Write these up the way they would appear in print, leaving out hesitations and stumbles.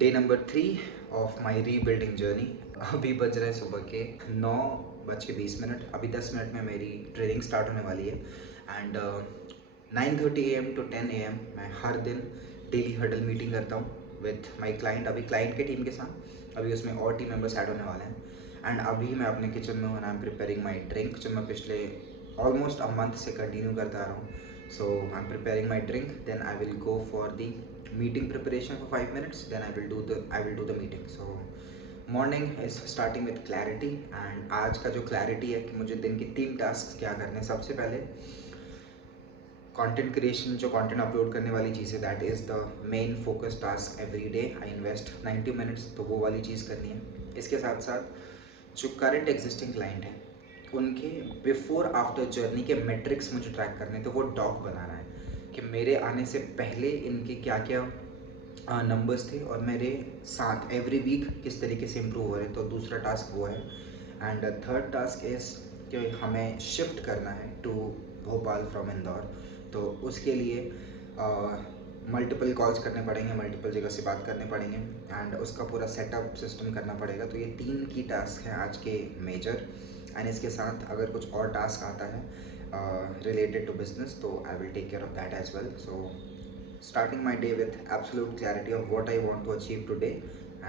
Day number 3 of my rebuilding journey. अभी बज रहे हैं सुबह के 9:20। अभी 10 मिनट में मेरी ट्रेनिंग स्टार्ट होने वाली है। एंड 9:30 AM to 10 AM मैं हर दिन डेली हडल मीटिंग करता हूँ विथ माई क्लाइंट। अभी क्लाइंट के टीम के साथ, अभी उसमें और टीम मेंबर्स ऐड होने वाले हैं। एंड अभी मैं अपने किचन में हूँ, I am preparing my drink, जो मैं पिछले ऑलमोस्ट अ मंथ से कंटिन्यू करता आ रहा हूँ। So I'm preparing my drink, then I will go for the meeting preparation for 5 minutes, then I will do the meeting. So morning is starting with clarity, and आज का जो clarity है कि मुझे दिन की 3 tasks क्या करने हैं। सबसे पहले कंटेंट क्रिएशन, जो कंटेंट अपलोड करने वाली चीज़ है, that is the main focus task every day. I invest 90 minutes, तो वो वाली चीज़ करनी है। इसके साथ साथ जो करंट एग्जिस्टिंग क्लाइंट है उनके बिफोर आफ्टर जर्नी के मेट्रिक्स मुझे ट्रैक करने, तो वो डॉक बनाना है कि मेरे आने से पहले इनके क्या क्या नंबर्स थे और मेरे साथ एवरी वीक किस तरीके से इम्प्रूव हो रहे हैं। तो दूसरा टास्क वो है। एंड थर्ड टास्क इज़ कि हमें शिफ्ट करना है टू भोपाल फ्रॉम इंदौर। तो उसके लिए मल्टीपल कॉल्स करने पड़ेंगे, मल्टीपल जगह से बात करने पड़ेंगे, एंड उसका पूरा सेटअप सिस्टम करना पड़ेगा। तो ये 3 की टास्क हैं आज के मेजर। एंड इसके साथ अगर कुछ और टास्क आता है रिलेटेड टू बिजनेस, तो I will take care of that as well. So starting my day with absolute clarity of what I want to achieve today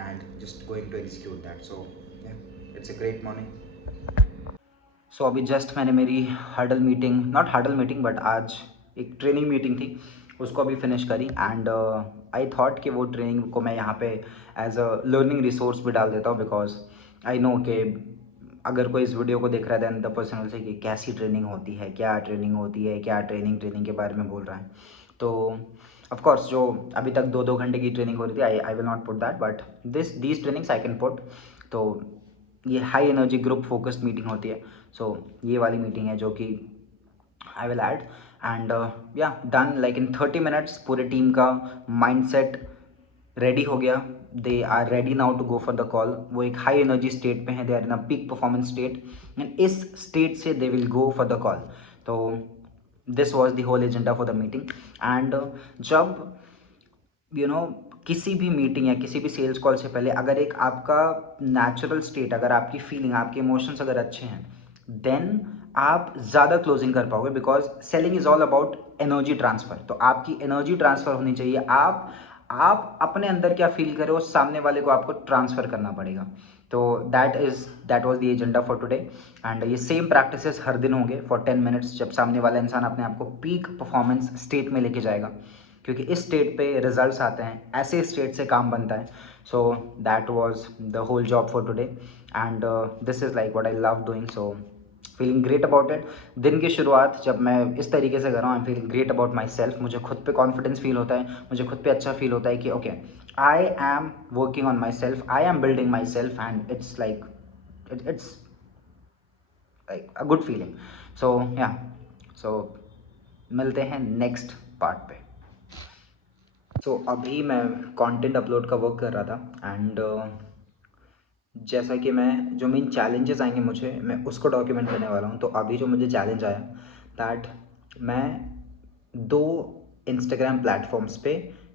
and just going to execute that. So yeah, it's a great morning. So अभी just मैंने मेरी huddle meeting, not huddle meeting but आज एक training meeting थी, उसको अभी finish करी। And I thought कि वो ट्रेनिंग को मैं यहाँ पे एज अ लर्निंग रिसोर्स भी डाल देता हूँ, बिकॉज आई नो कि अगर कोई इस वीडियो को देख रहा है then the person will say कि कैसी ट्रेनिंग होती है, क्या ट्रेनिंग होती है, क्या ट्रेनिंग के बारे में बोल रहा है। तो ऑफ कोर्स जो अभी तक 2-2 घंटे की ट्रेनिंग हो रही थी, I will not put that, but these trainings I can put. तो ये high energy group focused meeting होती है। सो ये वाली मीटिंग है जो कि I will add. And yeah done, like in 30 minutes पूरे टीम का माइंडसेट रेडी हो गया। They are ready now to go for the call. वो एक हाई एनर्जी स्टेट पे हैं, they are in a peak performance state, and इस state से they will go for the call. तो this was the whole agenda for the meeting. And जब किसी भी मीटिंग या किसी भी सेल्स कॉल से पहले अगर एक आपका नेचुरल स्टेट, अगर आपकी फीलिंग, आपके इमोशंस अगर अच्छे हैं, देन आप ज़्यादा क्लोजिंग कर पाओगे, because selling is all about energy transfer. तो आपकी एनर्जी ट्रांसफ़र होनी चाहिए। आप अपने अंदर क्या फील कर रहे हो, सामने वाले को आपको ट्रांसफ़र करना पड़ेगा। तो that was the agenda for today. And ये सेम प्रैक्टिसेस हर दिन होंगे फॉर 10 मिनट्स, जब सामने वाला इंसान अपने आप को पीक परफॉर्मेंस स्टेट में लेके जाएगा, क्योंकि इस स्टेट पे रिजल्ट्स आते हैं, ऐसे स्टेट से काम बनता है। So that was the whole job for today, and this is like what I love doing. So feeling great about it. दिन की शुरुआत जब मैं इस तरीके से कर रहा हूँ, I am feeling great about my self. मुझे खुद पे कॉन्फिडेंस फील होता है, मुझे खुद पे अच्छा फील होता है कि okay, I am working on myself, I am building myself, and it's like it's like a good feeling. So yeah, so मिलते हैं नेक्स्ट पार्ट पे। सो अभी मैं कंटेंट अपलोड का वर्क कर रहा था, एंड जैसा कि मैं जो मेन चैलेंजेस आएंगे मुझे, मैं उसको डॉक्यूमेंट करने वाला हूँ। तो अभी जो मुझे चैलेंज आया, दैट मैं 2 इंस्टाग्राम प्लेटफॉर्म्स पे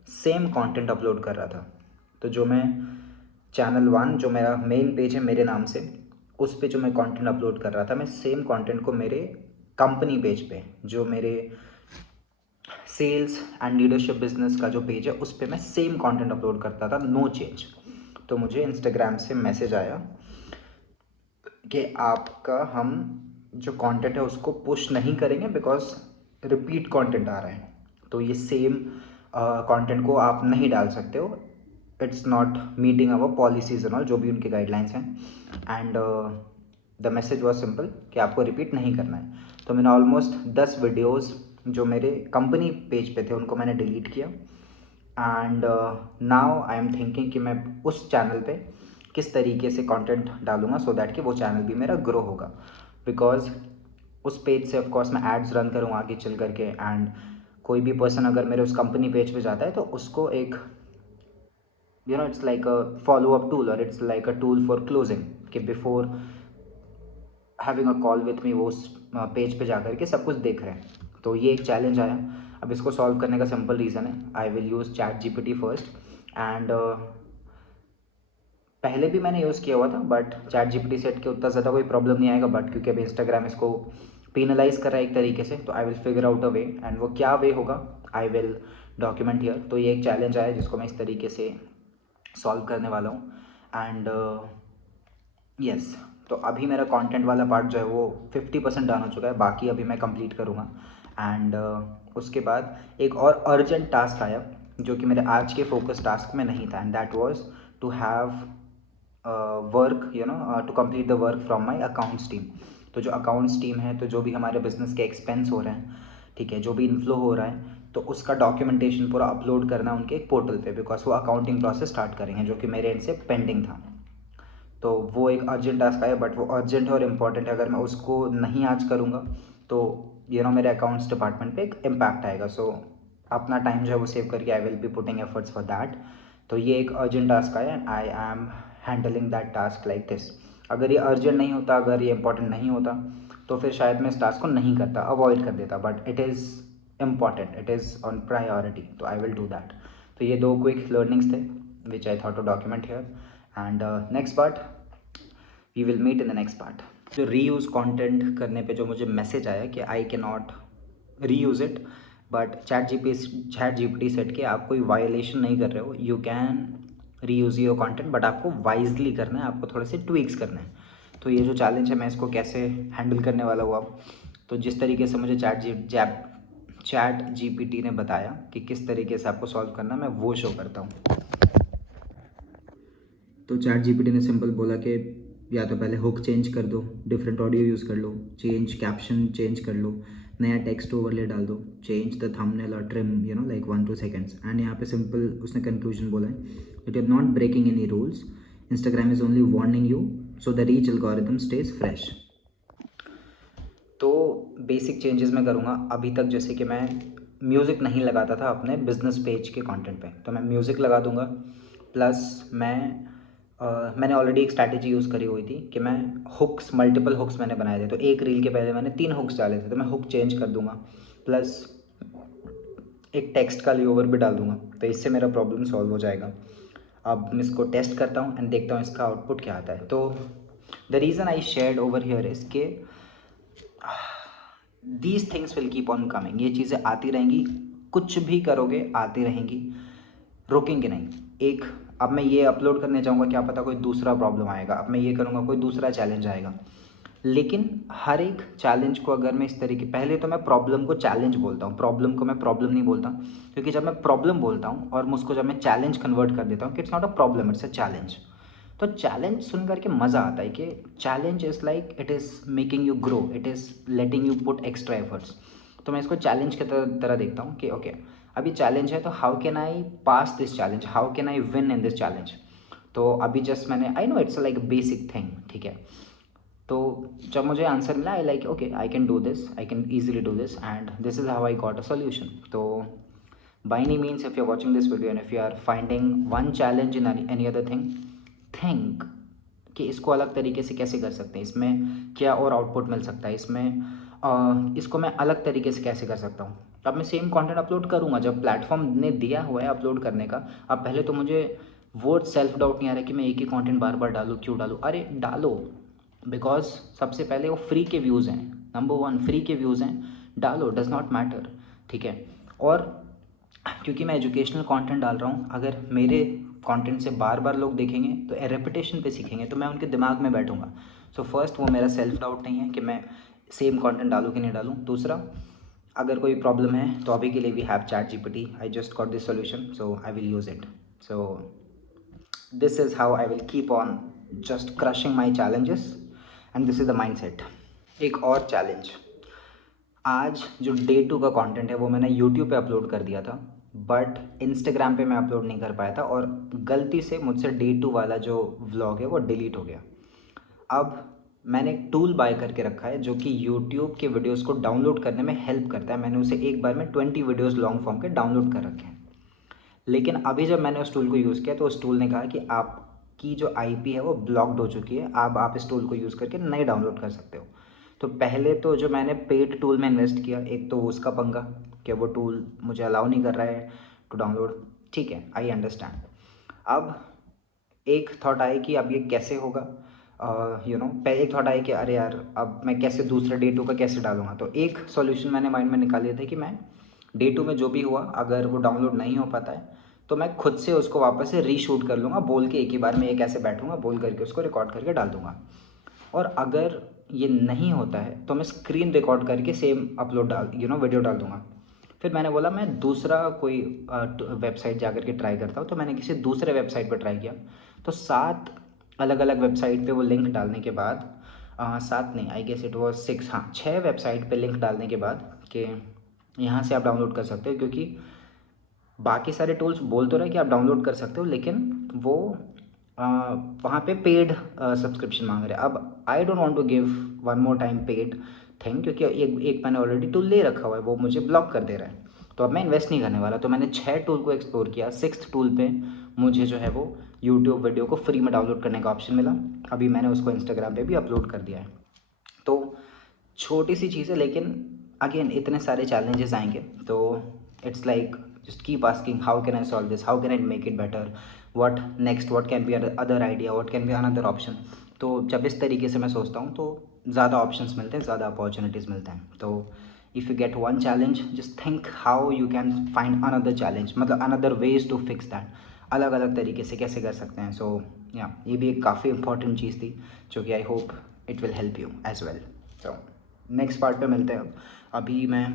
सेम कंटेंट अपलोड कर रहा था। तो जो मैं चैनल 1, जो मेरा मेन पेज है मेरे नाम से, उस पे जो मैं कंटेंट अपलोड कर रहा था, मैं सेम कंटेंट को मेरे कंपनी पेज पे, जो मेरे सेल्स एंड लीडरशिप बिजनेस का जो पेज है, उस पर मैं सेम कंटेंट अपलोड करता था, नो चेंज। तो मुझे इंस्टाग्राम से मैसेज आया कि आपका हम जो कंटेंट है उसको पुश नहीं करेंगे, बिकॉज रिपीट कंटेंट आ रहा है। तो ये सेम कंटेंट को आप नहीं डाल सकते हो, it's not meeting our policies and all, जो भी उनके गाइडलाइंस हैं। And the message was simple कि आपको रिपीट नहीं करना है। तो मैंने ऑलमोस्ट 10 वीडियोज़ जो मेरे कंपनी पेज पे थे उनको मैंने डिलीट किया। And now I am thinking कि मैं उस चैनल पे किस तरीके से कंटेंट डालूंगा, सो दैट कि वो चैनल भी मेरा ग्रो होगा। बिकॉज उस पेज से ऑफकोर्स मैं एड्स रन करूँगा आगे चल करके, एंड कोई भी पर्सन अगर मेरे उस कंपनी पेज पे जाता है तो उसको एक it's like a follow up tool, और it's like a tool for closing, कि before having a call with me वो उस पेज पे जा करके सब कुछ देख रहे हैं। तो ये एक चैलेंज आया। अब इसको सॉल्व करने का सिंपल रीज़न है, I will use chat GPT first, and पहले भी मैंने यूज़ किया हुआ था, बट चैट जीपीटी सेट के उतना ज़्यादा कोई प्रॉब्लम नहीं आएगा, बट क्योंकि अभी इंस्टाग्राम इसको पेनलाइज कर रहा है एक तरीके से, तो I will figure out a way, and वो क्या वे होगा आई विल डॉक्यूमेंट हियर। तो ये एक चैलेंज आया जिसको मैं इस तरीके से सॉल्व करने वाला हूँ। एंड यस, तो अभी मेरा कंटेंट वाला पार्ट जो है वो 50% डन हो चुका है, बाकी अभी मैं कंप्लीट करूँगा। एंड उसके बाद एक और अर्जेंट टास्क आया जो कि मेरे आज के फोकस टास्क में नहीं था, and that was to have work to complete the work from my accounts team. तो जो अकाउंट्स टीम है, तो जो भी हमारे बिजनेस के एक्सपेंस हो रहे हैं, ठीक है, जो भी इनफ्लो हो रहा है, तो उसका डॉक्यूमेंटेशन पूरा अपलोड करना है उनके एक पोर्टल पे, बिकॉज वो अकाउंटिंग प्रोसेस स्टार्ट करेंगे जो कि मेरे एंड से पेंडिंग था। तो वो एक अर्जेंट टास्क आया, बट वो अर्जेंट है और इम्पॉर्टेंट है। अगर मैं उसको नहीं आज करूँगा तो मेरे अकाउंट्स डिपार्टमेंट पे एक इम्पैक्ट आएगा। सो अपना टाइम जो है वो सेव करके आई will be putting efforts for that. तो ये एक अर्जेंट टास्क आया and I am handling that task like this. अगर ये अर्जेंट नहीं होता, अगर ये इंपॉर्टेंट नहीं होता, तो फिर शायद मैं इस टास्क को नहीं करता, अवॉइड कर देता, but it is important, it is on priority, तो आई विल डू दैट। तो ये दो क्विक लर्निंग्स थे which I thought to document here. And next part we will meet in the next part. जो reuse content करने पे जो मुझे मैसेज आया कि I can not reuse it, but ChatGPT set के आप कोई वायलेशन नहीं कर रहे हो, you can reuse your content, but आपको वाइजली करना है, आपको थोड़े से ट्विक्स करना है। तो ये जो चैलेंज है मैं इसको कैसे हैंडल करने वाला हूँ अब, तो जिस तरीके से मुझे चैट जीपीटी ने बताया कि किस तरीके से आपको सॉल्व करना है, मैं वो शो करता हूँ। तो चैट जीपीटी ने सिंपल बोला कि या तो पहले हुक चेंज कर दो, डिफरेंट ऑडियो यूज़ कर लो, चेंज कैप्शन चेंज कर लो, नया टेक्स्ट ओवरले डाल दो, चेंज द थंबनेल और ट्रिम लाइक 1-2 सेकेंड्स। एंड यहाँ पे सिंपल उसने कंक्लूजन बोला है that you are not breaking any rules, Instagram is only warning you so the reach algorithm stays fresh. तो बेसिक चेंजेस मैं करूँगा। अभी तक जैसे कि मैं म्यूज़िक नहीं लगाता था अपने बिजनेस पेज के कंटेंट पे, तो मैं म्यूज़िक लगा दूँगा। प्लस मैंने ऑलरेडी एक स्ट्रैटेजी यूज़ करी हुई थी कि मैं मल्टीपल हुक्स मैंने बनाए थे, तो एक रील के पहले मैंने 3 हुक्स डाले थे, तो मैं हुक चेंज कर दूँगा। प्लस एक टेक्स्ट का लेओवर भी डाल दूँगा, तो इससे मेरा प्रॉब्लम सॉल्व हो जाएगा। अब मैं इसको टेस्ट करता हूँ एंड देखता हूँ इसका आउटपुट क्या आता है। तो the reason I shared over here is के these things will keep on coming, ये चीज़ें आती रहेंगी, कुछ भी करोगे आती रहेंगी, रुकेंगे नहीं। एक अब मैं ये अपलोड करने जाऊँगा, क्या पता कोई दूसरा प्रॉब्लम आएगा, अब मैं ये करूँगा कोई दूसरा चैलेंज आएगा। लेकिन हर एक चैलेंज को अगर मैं इस तरीके, पहले तो मैं प्रॉब्लम को चैलेंज बोलता हूँ, प्रॉब्लम को मैं प्रॉब्लम नहीं बोलता, क्योंकि जब मैं प्रॉब्लम बोलता हूँ और मुझको जब मैं चैलेंज कन्वर्ट कर देता हूँ कि it's not a problem, it's a challenge, तो चैलेंज सुन करके मज़ा आता है कि challenge is like it is making you grow, it is letting you put extra efforts. तो मैं इसको चैलेंज की तरह देखता हूँ कि ओके अभी चैलेंज है, तो how can I pass this challenge, how can I win in this challenge. तो अभी जस्ट मैंने, I know it's like basic thing, ठीक है, तो जब मुझे आंसर मिला I like okay I can do this, I can easily do this, and this is how I got a solution. तो by any means if you're watching this video and if you are finding one challenge in any other thing, think कि इसको अलग तरीके से कैसे कर सकते हैं, इसमें क्या और आउटपुट मिल सकता है, इसको मैं अलग तरीके से कैसे कर सकता हूँ। अब मैं सेम कंटेंट अपलोड करूँगा, जब प्लेटफॉर्म ने दिया हुआ है अपलोड करने का। अब पहले तो मुझे वो सेल्फ डाउट नहीं आ रहा कि मैं एक ही कंटेंट बार बार डालूँ, क्यों डालूँ, अरे डालो, बिकॉज सबसे पहले वो फ्री के व्यूज़ हैं, नंबर 1 फ्री के व्यूज़ हैं, डालो, डज़ नॉट मैटर, ठीक है। और क्योंकि मैं एजुकेशनल कंटेंट डाल रहा हूँ, अगर मेरे कंटेंट से बार बार लोग देखेंगे तो रेपिटेशन पे सीखेंगे, तो मैं उनके दिमाग में बैठूंगा। सो फर्स्ट वो मेरा सेल्फ डाउट नहीं है कि मैं सेम कंटेंट डालूँ कि नहीं डालूँ। दूसरा, अगर कोई प्रॉब्लम है तो अभी के लिए we have ChatGPT, I just got this solution, so I will use it. So this is how I will keep on just crushing my challenges, and this is the mindset. एक और challenge, आज जो day 2 का content है वो मैंने YouTube पे upload कर दिया था, बट इंस्टाग्राम पे मैं अपलोड नहीं कर पाया था, और गलती से मुझसे डे 2 वाला जो व्लॉग है वो डिलीट हो गया। अब मैंने एक टूल बाय करके रखा है जो कि यूट्यूब के वीडियोस को डाउनलोड करने में हेल्प करता है। मैंने उसे एक बार में 20 वीडियोस लॉन्ग फॉर्म के डाउनलोड कर रखे हैं। लेकिन अभी जब मैंने उस टूल को यूज़ किया तो उस टूल ने कहा कि आपकी जो आईपी है वो ब्लॉक्ड हो चुकी है, अब आप इस टूल को यूज़ करके नए डाउनलोड कर सकते हो। तो पहले तो जो मैंने पेड टूल में इन्वेस्ट किया, एक तो उसका पंगा कि वो टूल मुझे अलाउ नहीं कर रहा है टू डाउनलोड, ठीक है, आई अंडरस्टैंड। अब एक थॉट आए कि अब ये कैसे होगा, एक थॉट आए कि अरे यार अब मैं कैसे दूसरा डे 2 का कैसे डालूंगा। तो एक सॉल्यूशन मैंने माइंड में निकाल लिया था कि मैं डे 2 में जो भी हुआ अगर वो डाउनलोड नहीं हो पाता है तो मैं खुद से उसको वापस से रीशूट कर लूँगा, बोल के एक ही बार में ये कैसे बैठूंगा बोल करके उसको रिकॉर्ड करके डाल दूँगा। और अगर ये नहीं होता है तो मैं स्क्रीन रिकॉर्ड करके सेम अपलोड वीडियो डाल दूँगा। फिर मैंने बोला मैं दूसरा कोई वेबसाइट जा कर के ट्राई करता हूँ। तो मैंने किसी दूसरे वेबसाइट पर ट्राई किया। तो 7 अलग अलग वेबसाइट पे वो लिंक डालने के बाद 7 नहीं, आई गेस इट वाज 6, हाँ 6 वेबसाइट पे लिंक डालने के बाद कि यहाँ से आप डाउनलोड कर सकते हो, क्योंकि बाकी सारे टूल्स बोल तो रहे कि आप डाउनलोड कर सकते हो लेकिन वो वहाँ पे पेड सब्सक्रिप्शन मांग रहे हैं। अब I don't want to give one more time paid thing, क्योंकि एक मैंने ऑलरेडी टूल ले रखा हुआ है, वो मुझे ब्लॉक कर दे रहा है। तो अब मैं इन्वेस्ट नहीं करने वाला। तो मैंने 6 टूल को एक्सप्लोर किया। 6th टूल पे मुझे जो है वो यूट्यूब वीडियो को फ्री में डाउनलोड करने का ऑप्शन मिला। अभी मैंने उसको इंस्टाग्राम पे भी अपलोड कर दिया है। तो छोटी सी चीज़ है लेकिन अगेन इतने सारे चैलेंजेस आएंगे तो it's like just keep asking how can I solve this, how can I make it better, what next, what can be other idea, what can be another option. तो जब इस तरीके से मैं सोचता हूँ तो ज़्यादा ऑप्शंस मिलते हैं, ज़्यादा अपॉर्चुनिटीज़ मिलते हैं। तो if you get one challenge just think how you can find another challenge, मतलब another ways to fix that, अलग अलग तरीके से कैसे कर सकते हैं। सो या ये भी एक काफ़ी इंपॉर्टेंट चीज़ थी जो कि I hope it will help you as well. तो नेक्स्ट पार्ट पे मिलते हैं। अब अभी मैं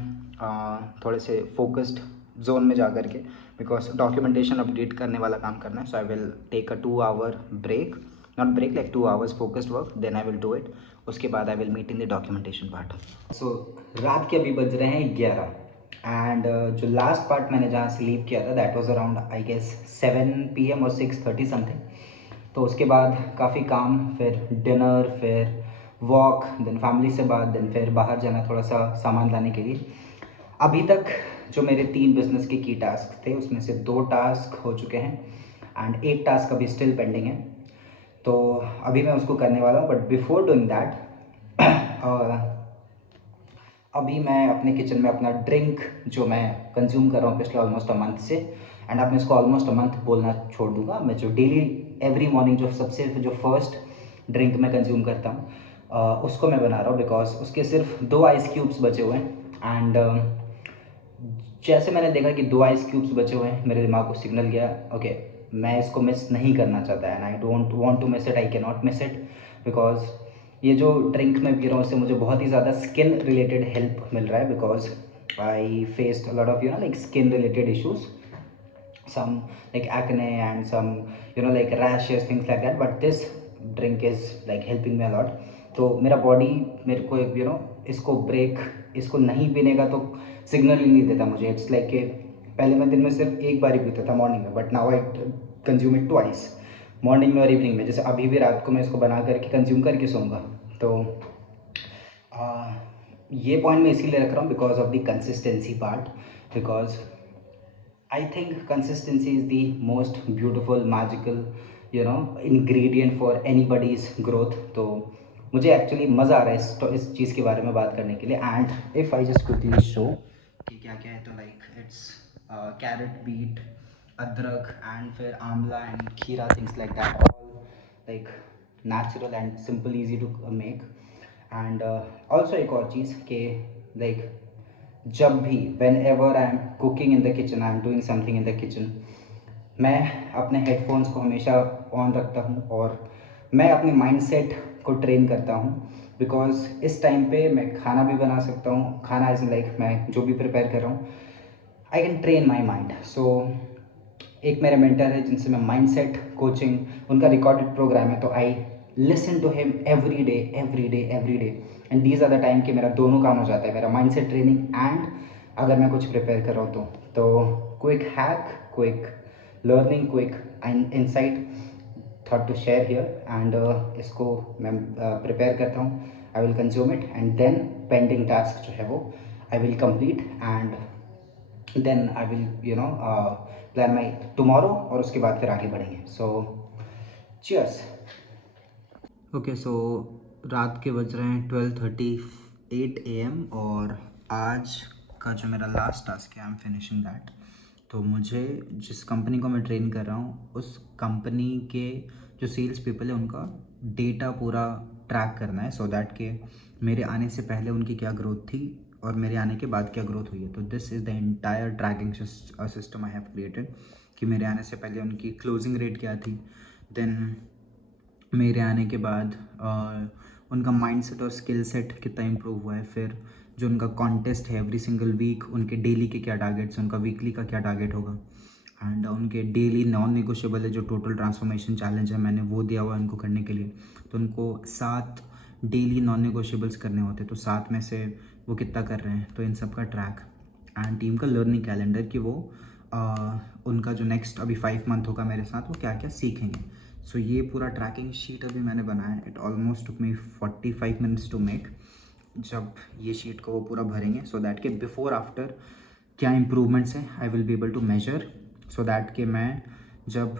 थोड़े से फोकस्ड जोन में जा कर के, बिकॉज डॉक्यूमेंटेशन अपडेट करने वाला काम करना है। So I will take a 2 hour break, not break like 2 hours focused work, then I will do it. उसके बाद I will meet in the documentation part. So रात के अभी बज रहे हैं 11 एंड जो लास्ट पार्ट मैंने जहाँ स्लीप किया था that was around I guess 7 PM और 6:30 समथिंग। तो उसके बाद काफ़ी काम, फिर डिनर, फिर वॉक, देन फैमिली से बात, देन फिर बाहर जाना थोड़ा सा सामान लाने के लिए। अभी तक जो मेरे 3 बिजनेस के की टास्क थे उसमें से 2 टास्क हो चुके हैं एंड 1 टास्क अभी स्टिल पेंडिंग है। तो अभी मैं उसको करने वाला हूँ, बट बिफोर डूइंग दैट अभी मैं अपने किचन में अपना ड्रिंक जो मैं कंज्यूम कर रहा हूँ पिछले ऑलमोस्ट अ मंथ से, एंड अब मैं इसको ऑलमोस्ट अ मंथ बोलना छोड़ दूंगा। मैं जो डेली एवरी मॉर्निंग जो सबसे जो फर्स्ट ड्रिंक मैं कंज्यूम करता हूँ उसको मैं बना रहा हूँ, बिकॉज उसके सिर्फ 2 आइस क्यूब्स बचे हुए हैं। एंड जैसे मैंने देखा कि 2 आइस क्यूब्स बचे हुए हैं, मेरे दिमाग को सिग्नल गया ओके मैं इसको मिस नहीं करना चाहता, and I don't want to miss it, I can not miss it, because ये जो ड्रिंक मैं पी रहा हूँ इससे मुझे बहुत ही ज़्यादा स्किन रिलेटेड हेल्प मिल रहा है, because I faced a lot of like skin related issues, some like acne and some like rashes, things like that, but this drink is like helping me a lot। तो मेरा body मेरे को इसको break, इसको नहीं पीने का तो सिग्नल ही नहीं देता मुझे। इट्स लाइक कि पहले मैं दिन में सिर्फ एक बार ही पीता था मॉर्निंग में, but now I consume it twice, morning में और इवनिंग में। जैसे अभी भी रात को मैं इसको बना करके कंज्यूम करके सोऊंगा। तो ये पॉइंट मैं इसीलिए रख रहा हूँ because of the consistency part, because I think consistency is the most beautiful, magical, ingredient for anybody's growth। तो मुझे एक्चुअली मज़ा आ रहा है इस चीज़ के बारे में बात करने के लिए। And if I just quickly show कि क्या क्या है, तो लाइक इट्स कैरेट, बीट, अदरक एंड फिर आंवला एंड खीरा, things like that, all like natural and simple, easy to make. And also एक और चीज़ कि लाइक जब भी whenever I am cooking in the kitchen, I am doing something in the kitchen, मैं अपने हेडफोन्स को हमेशा ऑन रखता हूँ और मैं अपने माइंडसेट को ट्रेन करता हूँ, बिकॉज इस टाइम पे मैं खाना भी बना सकता हूँ। खाना इज़ लाइक मैं जो भी प्रिपेयर कर रहा हूँ I can train my mind. So एक मेरे मेंटर है जिनसे मैं माइंडसेट कोचिंग, उनका रिकॉर्डेड प्रोग्राम है, तो I listen to him every day every day every day, and these are the time कि मेरा दोनों काम हो जाता है, मेरा माइंडसेट ट्रेनिंग एंड अगर मैं कुछ प्रिपेयर कर रहा हूँ तो quick hack, quick learning, quick insight thought to share here. And इसको मैं प्रिपेयर करता हूँ, I will consume it and then pending task जो है वो I will complete, and then I will plan my tomorrow, और उसके बाद फिर आगे बढ़ेंगे। सो चियर्स। ओके, सो रात के बज रहे हैं 12:38 AM और आज का जो मेरा लास्ट टास्क है आई एम फिनिशिंग दैट। तो मुझे जिस कंपनी को मैं ट्रेन कर रहा हूँ उस कंपनी के जो सेल्स पीपल है उनका डेटा पूरा ट्रैक करना है, सो दैट कि मेरे आने से पहले उनकी क्या ग्रोथ थी और मेरे आने के बाद क्या ग्रोथ हुई है। तो this is the entire tracking system I have created कि मेरे आने से पहले उनकी क्लोजिंग रेट क्या थी, देन मेरे आने के बाद उनका माइंडसेट और स्किल सेट कितना इम्प्रूव हुआ है, फिर जो उनका कॉन्टेस्ट है एवरी सिंगल वीक, उनके डेली के क्या टारगेट्स, उनका वीकली का क्या टारगेट होगा, एंड उनके डेली नॉन नेगोशिएबल है जो टोटल ट्रांसफॉर्मेशन चैलेंज है मैंने वो दिया हुआ है उनको करने के लिए। तो उनको 7 डेली नॉन नेगोशिएबल्स करने होते, तो 7 में से वो कितना कर रहे हैं, तो इन सब का ट्रैक एंड टीम का लर्निंग कैलेंडर कि वो उनका जो नेक्स्ट अभी 5 मंथ होगा मेरे साथ वो क्या क्या सीखेंगे। सो ये पूरा ट्रैकिंग शीट अभी मैंने बनाया है। It almost took me 45 minutes to make. जब ये शीट को वो पूरा भरेंगे सो दैट कि बिफोर आफ्टर क्या इम्प्रूवमेंट्स है I will be able to measure, so that कि मैं जब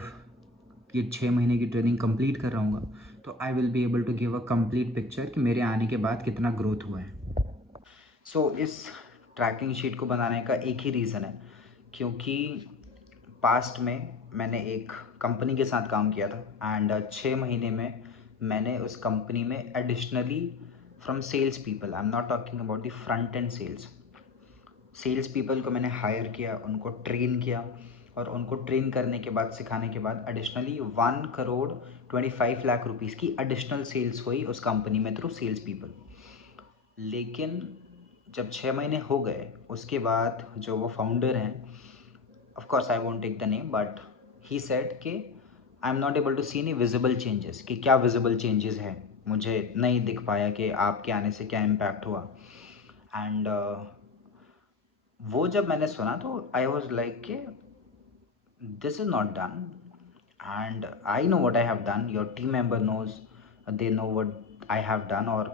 ये 6 महीने की ट्रेनिंग कंप्लीट कर रहा हूँ तो I will be able to give a complete picture कि मेरे आने के बाद कितना ग्रोथ हुआ है। सो इस ट्रैकिंग शीट को बनाने का एक ही रीज़न है क्योंकि पास्ट में मैंने एक कंपनी के साथ काम किया था एंड 6 महीने में मैंने उस कंपनी में additionally from sales people, I am not talking about the front end sales people को मैंने हायर किया, उनको ट्रेन किया और उनको ट्रेन करने के बाद सिखाने के बाद एडिशनली 1,25,00,000 रुपीज़ की एडिशनल सेल्स हुई उस कंपनी में थ्रू सेल्स पीपल। लेकिन जब 6 महीने हो गए उसके बाद जो वो फाउंडर हैं, of course I won't take the name, but he said कि I am not able to see any visible changes, कि क्या विजिबल चेंजेस है, मुझे नहीं दिख पाया कि आपके आने से क्या इम्पैक्ट हुआ। एंड वो जब मैंने सुना तो आई वॉज लाइक कि this is not done, and I know what I have done, your team member knows, they know what I have done or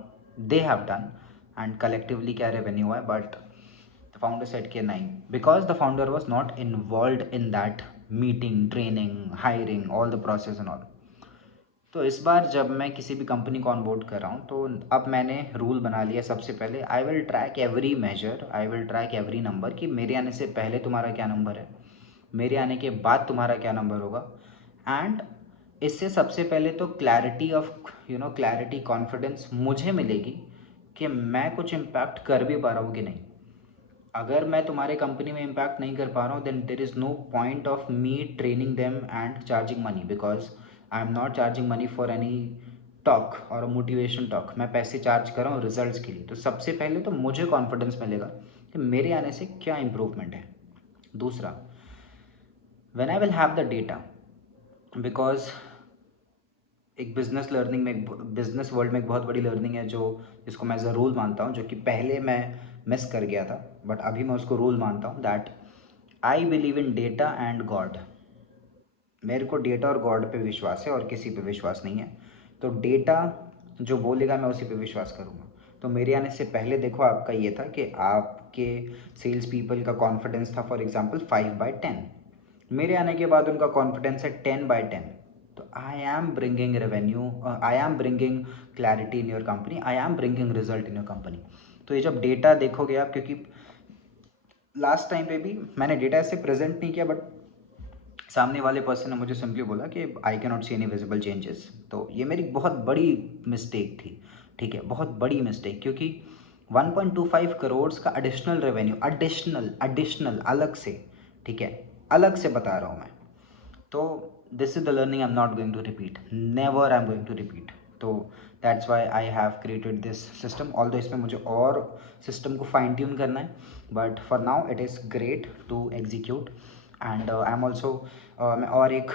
they have done, and collectively क्या revenue है, but the founder said कि नहीं, because the founder was not involved in that meeting, training, hiring, all the process and all। तो इस बार जब मैं किसी भी कंपनी को ऑनबोर्ड कर रहा हूँ तो अब मैंने रूल बना लिया, सबसे पहले I will track every measure, I will track every number कि मेरे आने से पहले तुम्हारा क्या नंबर है, मेरे आने के बाद तुम्हारा क्या नंबर होगा। एंड इससे सबसे पहले तो क्लैरिटी ऑफ क्लैरिटी कॉन्फिडेंस मुझे मिलेगी कि मैं कुछ इम्पैक्ट कर भी पा रहा हूँ कि नहीं। अगर मैं तुम्हारे कंपनी में इम्पैक्ट नहीं कर पा रहा हूँ then there is no point of me training them and charging money, because I am not charging money for any talk और मोटिवेशन टॉक। मैं पैसे चार्ज कर रहा हूँ रिजल्ट्स के लिए। तो सबसे पहले तो मुझे कॉन्फिडेंस मिलेगा कि मेरे आने से क्या इम्प्रूवमेंट है। दूसरा, when I will have the data, because एक बिजनेस लर्निंग में, बिजनेस वर्ल्ड में एक बहुत बड़ी लर्निंग है जो जिसको मैं एज अ रूल मानता हूँ, जो कि पहले मैं मिस कर गया था बट अभी मैं उसको रूल मानता हूँ, that I believe in data and God. मेरे को डेटा और गॉड पे विश्वास है और किसी पे विश्वास नहीं है। तो डेटा जो बोलेगा मैं उसी पे विश्वास करूँगा। तो मेरे आने से पहले देखो आपका ये था कि आपके सेल्स पीपल का कॉन्फिडेंस था फॉर एग्जांपल 5/10, मेरे आने के बाद उनका कॉन्फिडेंस है 10/10। तो I am bringing revenue, I am bringing clarity in your company, I am bringing result in your company. तो ये जब डेटा देखोगे आप, क्योंकि लास्ट टाइम पे भी मैंने डेटा ऐसे प्रेजेंट नहीं किया बट सामने वाले पर्सन ने मुझे सिंपली बोला कि I can not C any visible changes. तो ये मेरी बहुत बड़ी मिस्टेक थी, ठीक है, बहुत बड़ी मिस्टेक, क्योंकि 1.25 करोड़ का एडिशनल रेवेन्यू, एडिशनल अलग से, ठीक है, अलग से बता रहा हूँ मैं। तो this is the learning I am not going to repeat, never I am going to repeat. तो that's why I have created this system, although इसमें मुझे और सिस्टम को फाइन ट्यून करना है, but for now it is great to execute. And I am also, मैं और एक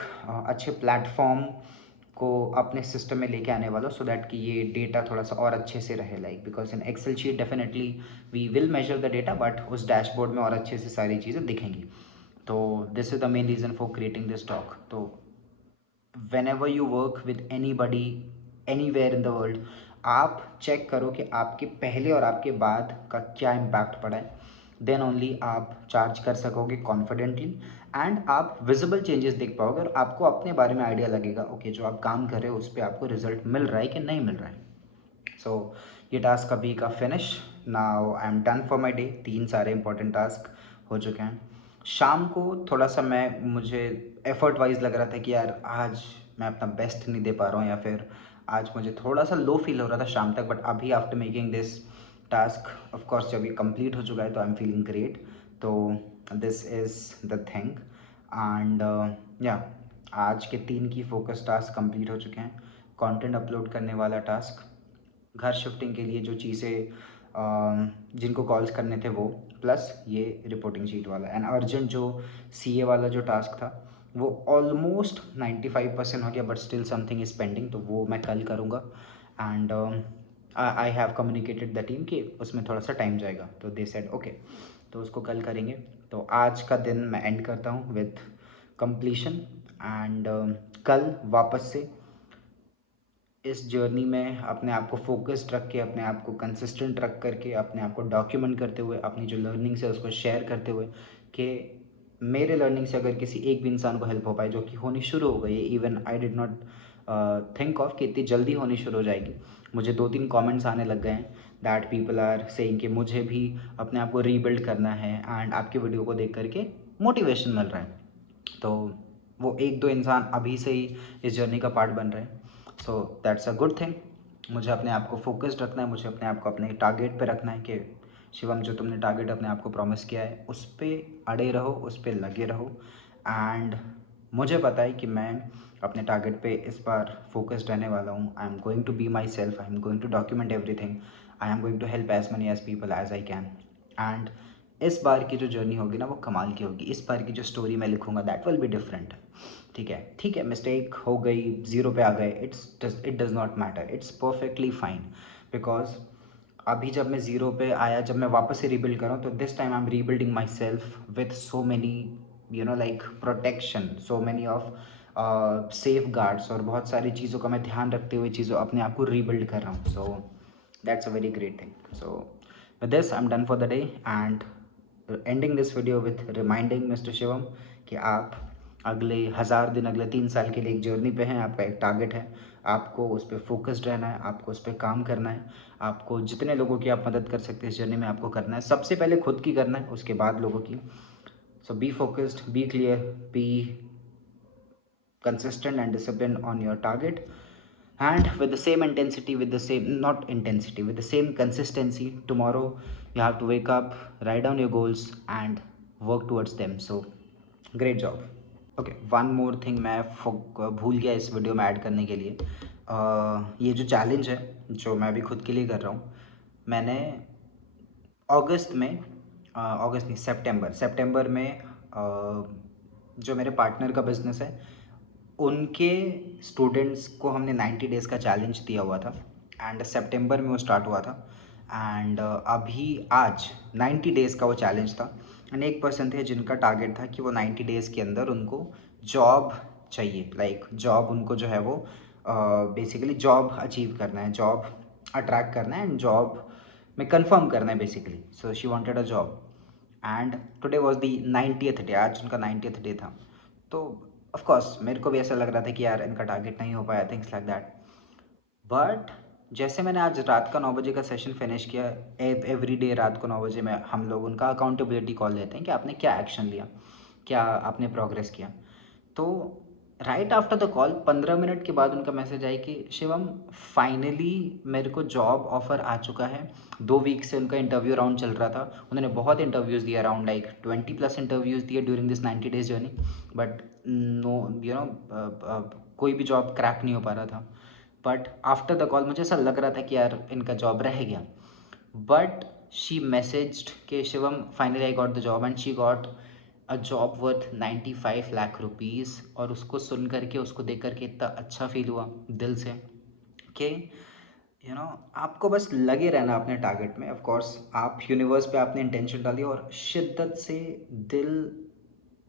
अच्छे प्लेटफॉर्म को अपने सिस्टम में लेके आने वाला, सो दैट कि ये डेटा थोड़ा सा और अच्छे से रहे, like because in Excel sheet definitely we will measure the data but उस डैशबोर्ड में और अच्छे से सारी चीज़ें दिखेंगी। तो this is the main reason for creating this talk. तो whenever you work with anybody anywhere in the world, आप चेक करो कि आपके पहले और आपके बाद का क्या इम्पैक्ट पड़ा है, देन ओनली आप चार्ज कर सकोगे कॉन्फिडेंटली एंड आप विजिबल चेंजेस देख पाओगे और आपको अपने बारे में आइडिया लगेगा, ओके जो आप काम कर रहे हो उस पर आपको रिजल्ट मिल रहा है कि नहीं मिल रहा है। सो ये टास्क अभी का finish, now I am done for my day. 3 सारे इंपॉर्टेंट टास्क हो चुके हैं। शाम को थोड़ा-सा मुझे एफर्ट वाइज़ लग रहा था कि यार आज मैं अपना बेस्ट नहीं दे पा रहा हूँ, या फिर आज मुझे थोड़ा-सा लो फ़ील हो रहा था शाम तक। बट अभी after making this task, of course जब ये कंप्लीट हो चुका है तो आई एम फीलिंग ग्रेट। तो this is the thing and या आज के 3 की फ़ोकस टास्क कंप्लीट हो चुके हैं। कंटेंट अपलोड करने वाला टास्क, घर शिफ्टिंग के लिए जो चीज़ें जिनको कॉल्स करने थे वो, प्लस ये रिपोर्टिंग शीट वाला एंड अर्जेंट जो सीए वाला जो टास्क था वो ऑलमोस्ट 95% हो गया, but still something is pending, तो वो मैं कल करूँगा। And I have communicated the team कि उसमें थोड़ा सा टाइम जाएगा, तो दे सेड ओके, तो उसको कल करेंगे। तो आज का दिन मैं एंड करता हूँ विथ कंप्लीशन एंड कल वापस से इस जर्नी में अपने आप को फोकस्ड रख के, अपने आप को कंसिस्टेंट रख करके, अपने आप को डॉक्यूमेंट करते हुए, अपनी जो लर्निंग्स है उसको शेयर करते हुए कि मेरे लर्निंग से अगर किसी एक भी इंसान को हेल्प हो पाए, जो कि होनी शुरू हो गई है, even I did not think of कि इतनी जल्दी होनी शुरू हो जाएगी। मुझे 2-3 कमेंट्स आने लग गए हैं दैट पीपल आर सेइंग कि मुझे भी अपने आप को रीबिल्ड करना है एंड आपकी वीडियो को देख करके मोटिवेशन मिल रहा है। तो वो 1-2 इंसान अभी से ही इस जर्नी का पार्ट बन रहे हैं, so that's a good thing. मुझे अपने आप को फोकस्ड रखना है, मुझे अपने आप को अपने टारगेट पे रखना है कि शिवम, जो तुमने टारगेट अपने आप को प्रॉमिस किया है उस पर अड़े रहो, उस पर लगे रहो। एंड मुझे पता है कि मैं अपने टारगेट पे इस बार फोकस्ड रहने वाला हूँ। I am going to be myself, I am going to document everything, I am going to help as many as people as I can. And इस बार की जो जर्नी होगी ना वो कमाल की होगी। इस बार की जो स्टोरी मैं लिखूँगा दैट विल बी डिफरेंट। ठीक है, ठीक है, मिस्टेक हो गई, ज़ीरो पे आ गए, it does not matter, it's perfectly fine. Because अभी जब मैं ज़ीरो पे आया, जब मैं वापस से रीबिल्ड कर रहा हूँ, तो this time I am rebuilding my self with so many like protection, so many of safe guards, और बहुत सारी चीज़ों का मैं ध्यान रखते हुए चीज़ों अपने आप को रीबिल्ड कर रहा हूँ। So that's a very great thing. So with this I am done for the day and ending this video with reminding mister Shivam कि आप अगले 1000 दिन, अगले 3 साल के लिए एक जर्नी पे हैं। आपका एक टारगेट है, आपको उस पर फोकस्ड रहना है, आपको उस पर काम करना है, आपको जितने लोगों की आप मदद कर सकते हैं इस जर्नी में आपको करना है। सबसे पहले खुद की करना है, उसके बाद लोगों की। So be focused, be clear, be consistent and disciplined on your target, and with the same intensity, with the same, not intensity, with the same consistency, tomorrow you have to wake up, write down your goals and work towards them. So great job. Okay, one more thing मैं भूल गया इस video में add करने के लिए। ये जो चैलेंज है जो मैं अभी खुद के लिए कर रहा हूँ, मैंने अगस्त में, अगस्त नहीं, सितंबर में जो मेरे पार्टनर का बिजनेस है उनके स्टूडेंट्स को हमने 90 डेज़ का चैलेंज दिया हुआ था एंड सितंबर में वो स्टार्ट हुआ था। एंड अभी आज 90 डेज़ का वो चैलेंज था एंड एक पर्सन थे जिनका टारगेट था कि वो 90 डेज़ के अंदर उनको जॉब चाहिए, लाइक जॉब उनको जो है वो बेसिकली जॉब अचीव करना है, जॉब अट्रैक्ट करना है एंड जॉब में कंफर्म करना है basically. So she wanted a job and today was the 90th day, आज उनका 90th डे था। तो ऑफ कोर्स मेरे को भी ऐसा लग रहा था कि यार इनका टारगेट नहीं हो पाया, थिंग्स लाइक दैट। बट जैसे मैंने आज रात का 9 बजे का सेशन फिनिश किया, एवरी डे रात को 9 बजे में हम लोग उनका अकाउंटेबिलिटी कॉल लेते हैं कि आपने क्या एक्शन लिया, क्या आपने प्रोग्रेस किया। तो right after the call 15 minute के बाद उनका मैसेज आया कि शिवम, फाइनली मेरे को जॉब ऑफर आ चुका है। 2 वीक से उनका इंटरव्यू राउंड चल रहा था, उन्होंने बहुत इंटरव्यूज़ दिया, अराउंड लाइक 20+ इंटरव्यूज़ दिए during this 90 days journey, but no कोई भी जॉब क्रैक नहीं हो पा रहा था। बट आफ्टर द कॉल मुझे ऐसा लग रहा था कि यार इनका जॉब रह गया, बट शी मैसेज्ड कि Shivam, finally I got the job and she got a job worth 95 lakh rupees. और उसको सुन करके, उसको देख करके इतना अच्छा फील हुआ दिल से कि आपको बस लगे रहना अपने टारगेट में। ऑफ कोर्स आप यूनिवर्स पे आपने इंटेंशन डाली और शिद्दत से दिल,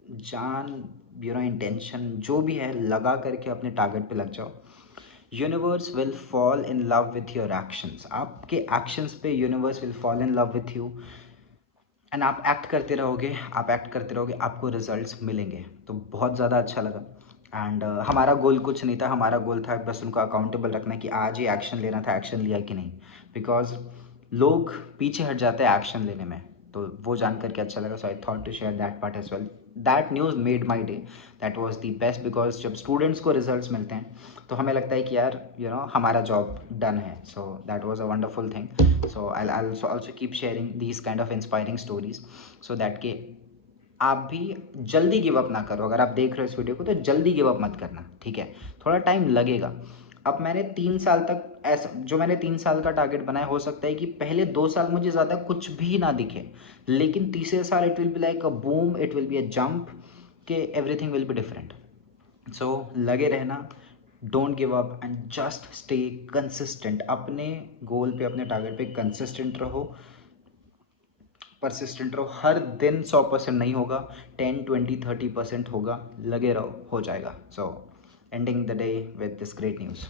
जान, इंटेंशन जो भी है लगा करके अपने टारगेट पे लग जाओ। Universe will fall in love with your actions, आपके एक्शंस पे universe will fall in love with you and आप एक्ट करते रहोगे, आप एक्ट करते रहोगे, आपको रिजल्ट्स मिलेंगे। तो बहुत ज़्यादा अच्छा लगा एंड हमारा गोल कुछ नहीं था, हमारा गोल था बस उनको अकाउंटेबल रखना कि आज ही एक्शन लेना था, एक्शन लिया कि नहीं। बिकॉज लोग पीछे हट जाते हैं एक्शन लेने में, तो वो जान करके अच्छा लगा. So I thought to share that part as well. That news made my day. That was the best because जब स्टूडेंट्स को रिजल्ट्स मिलते हैं तो हमें लगता है कि यार हमारा जॉब डन है. So that was a wonderful thing. So I also keep sharing these kind of inspiring stories so that के आप भी जल्दी गिव अप ना करो. अगर आप देख रहे हो इस वीडियो को तो जल्दी गिव अप मत करना, ठीक है. थोड़ा टाइम लगेगा. अब मैंने 3 साल तक ऐसा जो मैंने 3 साल का टारगेट बनाया, हो सकता है कि पहले 2 साल मुझे ज़्यादा कुछ भी ना दिखे, लेकिन तीसरे साल it will be like a boom, it will be a jump, के एवरीथिंग विल बी डिफरेंट. सो लगे रहना, don't give up and just stay consistent. अपने गोल पे, अपने टारगेट पे कंसिस्टेंट रहो, परसिस्टेंट रहो. हर दिन 100% नहीं होगा, 10, 20, 30% होगा. लगे रहो, हो जाएगा. सो ending the day with this great news.